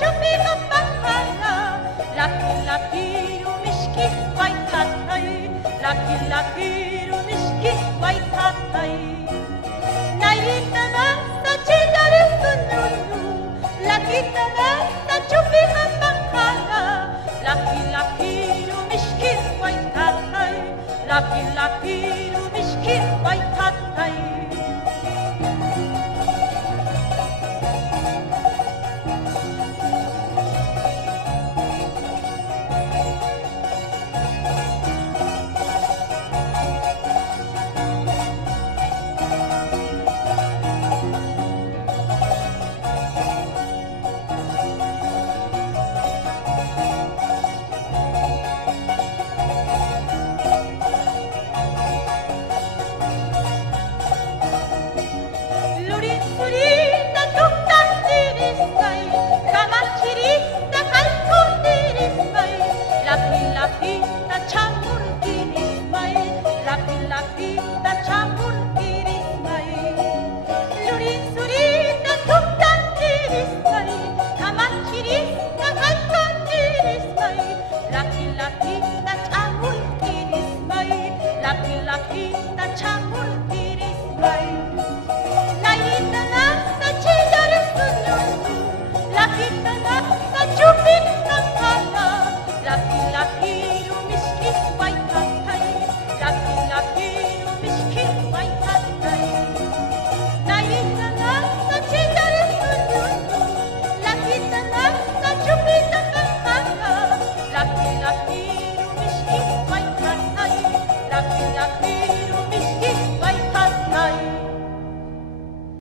شوفي مبخرة لكن لكيرو مشكي ويتاتاي لكن لكيرو مشكي ويتاتاي 나이따라 사치자를 쏟는루 라키따라 사초비 한방카라 라키라키로 미시키 와이타타이 라키라키로 미시키 와이타타이 Kita campur diri semai Naik tanah tak cedera sunundu Laki tanah